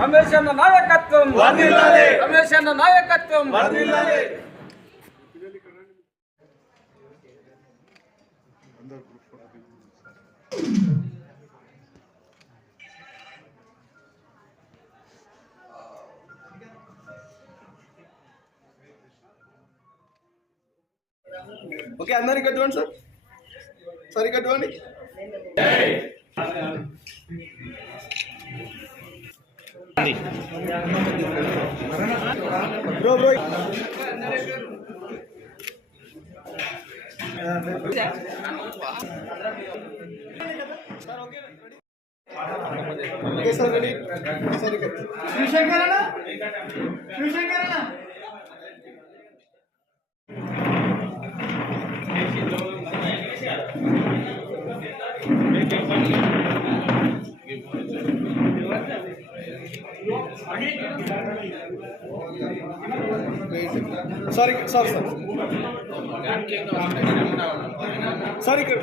రమేష్ అన్న నాయకత్వం వర్ధిల్లాలి, రమేష్ అన్న నాయకత్వం వర్ధిల్లాలి. ఓకే, అందరికి కట్టుకోండి సార్, సరి కట్టుకోండి. Bro bro okay sir, ready. సరి కట్టు. శివశంకరన్న సారీ సారీ సార్ సారీ ఇక్కడ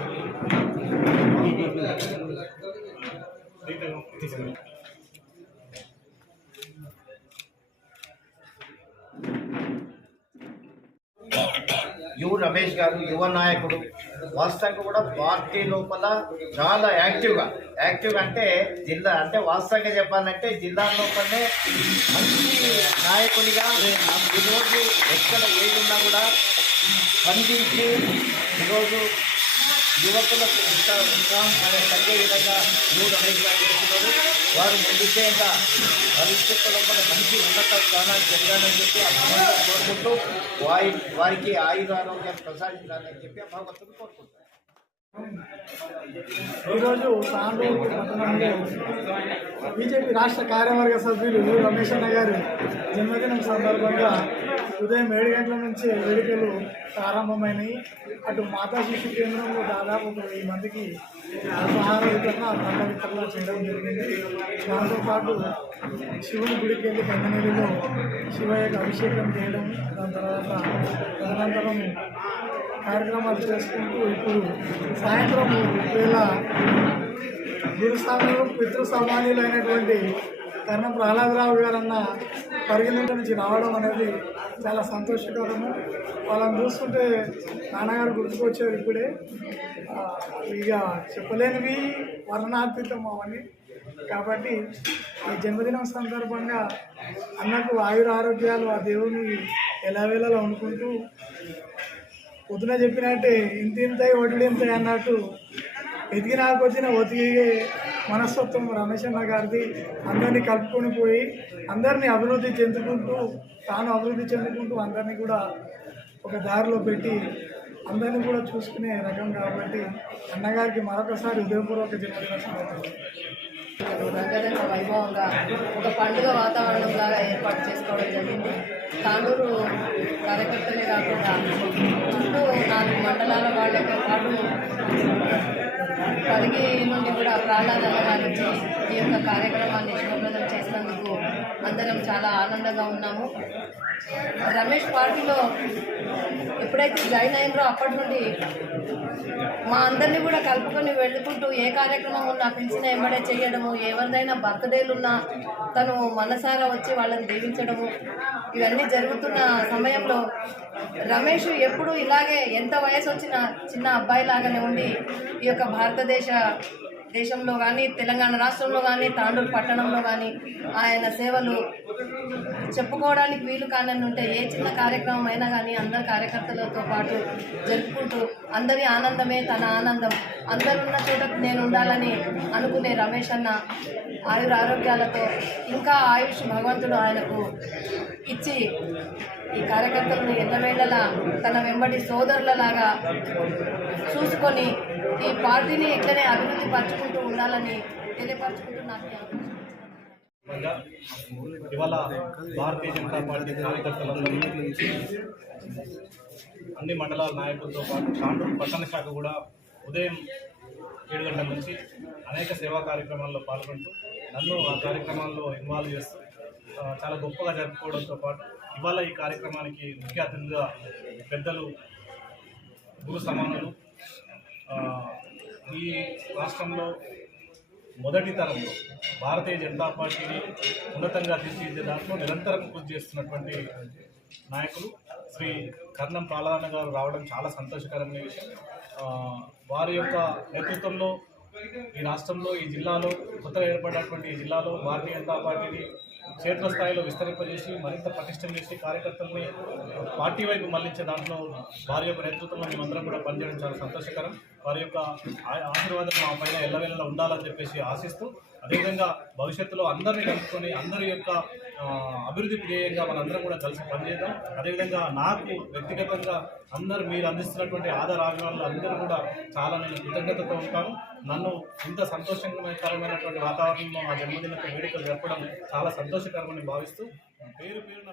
యు రమేష్ గారు యువ నాయకుడు. వాస్తవంగా కూడా పార్టీ లోపల చాలా యాక్టివ్గా అంటే జిల్లా అంటే వాస్తవంగా చెప్పాలంటే జిల్లా లోపలనే మంచి నాయకునిగా ఈరోజు ఎక్కడ ఏది ఉన్నా కూడా స్పందించి ఈరోజు యువకులకు ఉత్సాహం తగ్గే విధంగా యు రమేష్ గారు చెప్తున్నారు. వారు ముందుగా భవిష్యత్తు లోపల మంచి ఉన్నత స్థానాలు జరగాలని చెప్పి ఆ భగవంతుని కోరుకుంటూ వారికి ఆయుర ఆరోగ్యాన్ని ప్రసాదించాలని చెప్పి ఆ భగవంతుని కోరుకుంటారు. ఈరోజు తాండూరు పట్టణంలో బీజేపీ రాష్ట్ర కార్యవర్గ సభ్యులు రమేష్ అన్న గారి జన్మదినం సందర్భంగా ఉదయం 7 గంటల నుంచి వేడుకలు ప్రారంభమైనవి. అటు మాతా శిశు కేంద్రంలో దాదాపు 1000 మందికి ఆహార వితరణ పండ్ల వితరణ చేయడం జరిగింది. దాంతోపాటు శివుని గుడికి వెళ్ళి కంగనీరులో శివయ్యకు అభిషేకం చేయడం, దాని తర్వాత తదనంతరం కార్యక్రమాలు చేసుకుంటూ ఇప్పుడు సాయంత్రం వేళ గురుస్వాములు పితృ సమానులు అయినటువంటి కర్ణం ప్రహ్లాదరావు గారన్న పరిగణించ నుంచి రావడం అనేది చాలా సంతోషకరము. వాళ్ళని చూస్తుంటే నాన్నగారు గుర్తుకొచ్చారు. ఇప్పుడే ఇక చెప్పలేనివి వర్ణనాతీతం అవన్నీ. కాబట్టి ఈ జన్మదినం సందర్భంగా అన్నకు ఆయుర ఆరోగ్యాలు ఆ దేవుని ఎలావేళలా అనుకుంటూ పొద్దున చెప్పినట్టే ఇంతింతాయి ఒడిలింతాయి అన్నట్టు ఎదిగినాకు వచ్చిన ఒతిగే మనస్తత్వం రమేష్ అన్న గారిది. అందరినీ కలుపుకొని పోయి అందరినీ అభివృద్ధి చెందుకుంటూ తాను అభివృద్ధి చెందుకుంటూ అందరినీ కూడా ఒక దారిలో పెట్టి అందరినీ కూడా చూసుకునే రకం. కాబట్టి అన్నగారికి మరొకసారి హృదయపూర్వక జన్మదిన శుభాకాంక్షలు. రంగరంగ వైభవంగా ఒక పండుగ వాతావరణం లాగా ఏర్పాటు చేసుకోవడం జరిగింది. తాండూరు కార్యకర్తలే కాకుండా చుట్టూ 4 మండలాల వాళ్ళతో పాటు పరిగి నుండి కూడా ప్రహ్లాదంగా నుంచి ఈ యొక్క కార్యక్రమాన్ని శుభప్రదం చేసినందుకు అందరం చాలా ఆనందంగా ఉన్నాము. రమేష్ పార్టీలో ఎప్పుడైతే జాయిన్ అయినరో అప్పటి నుండి మా అందరినీ కూడా కలుపుకొని వెళ్ళుకుంటూ ఏ కార్యక్రమం ఉన్నా పిలిచిన వెంబడే చేయడము, ఎవరిదైనా బర్త్డేలు ఉన్నా తను మనసారా వచ్చి వాళ్ళని దీవించడము, ఇవన్నీ జరుగుతున్న సమయంలో రమేష్ ఎప్పుడు ఇలాగే ఎంత వయసు వచ్చినా చిన్న అబ్బాయి లాగానే ఉండి ఈ యొక్క దేశంలో కానీ తెలంగాణ రాష్ట్రంలో కానీ తాండూరు పట్టణంలో కానీ ఆయన సేవలు చెప్పుకోవడానికి వీలు కానని ఉంటే ఏ చిన్న కార్యక్రమం అయినా కానీ అందరు కార్యకర్తలతో పాటు జరుపుకుంటూ అందరి ఆనందమే తన ఆనందం, అందరున్న చోట నేను ఉండాలని అనుకునే రమేష్ అన్న ఆయుర ఆరోగ్యాలతో ఇంకా ఆయుష్ భగవంతుడు ఆయనకు ఇచ్చి ఈ కార్యకర్తలను ఎల్లవేళలా తన వెంబడి సోదరులలాగా చూసుకొని ఈ పార్టీని ఇట్లనే అభివృద్ధి పరచుకుంటూ ఉండాలని తెలియపరచుకుంటూ నాకు ఇవాళ భారతీయ జనతా పార్టీ కార్యకర్తలందరూ అన్ని మండలాల నాయకులతో పాటు తాండూరు పట్టణ శాఖ కూడా ఉదయం 7 గంటల నుంచి అనేక సేవా కార్యక్రమాల్లో పాల్గొంటూ నన్ను ఆ కార్యక్రమాల్లో ఇన్వాల్వ్ చేస్తూ చాలా గొప్పగా జరుపుకోవడంతో పాటు ఇవాళ ఈ కార్యక్రమానికి ముఖ్య అతిథిగా పెద్దలు గురు సమానులు ఈ రాష్ట్రంలో మొదటి తరంలో భారతీయ జనతా పార్టీని ఉన్నతంగా తీర్చిదిద్దే దాంట్లో నిరంతరం కృషి చేస్తున్నటువంటి నాయకులు శ్రీ కర్ణం పాలన గారు రావడం చాలా సంతోషకరమైన విషయం. వారి యొక్క నేతృత్వంలో ఈ రాష్ట్రంలో ఈ జిల్లాలో కొత్తగా ఏర్పడినటువంటి ఈ జిల్లాలో భారతీయ జనతా పార్టీని క్షేత్రస్థాయిలో విస్తరింపజేసి మరింత పటిష్టం చేసి కార్యకర్తల్ని పార్టీ వైపు మళ్లించే దాంట్లో వారి యొక్క నేతృత్వంలో మేమందరం కూడా పనిచేయడం చాలా సంతోషకరం. వారి యొక్క ఆశీర్వాదం మా పైన ఎల్లవేళలా ఉండాలని చెప్పేసి ఆశిస్తూ, అదేవిధంగా భవిష్యత్తులో అందరినీ కలుపుకొని అందరి యొక్క అభివృద్ధి ధ్యేయంగా మనందరం కూడా కలిసి పనిచేద్దాం. అదేవిధంగా నాకు వ్యక్తిగతంగా అందరూ మీరు అందిస్తున్నటువంటి ఆదరాభిమానులు అందరూ కూడా చాలా నేను కృతజ్ఞతతో ఉంటాను. నన్ను ఇంత సంతోషకరమైనటువంటి వాతావరణంలో మా జన్మదిన వేడుకలు జరపడం చాలా సంతోషకరమని భావిస్తూ పేరు పేరున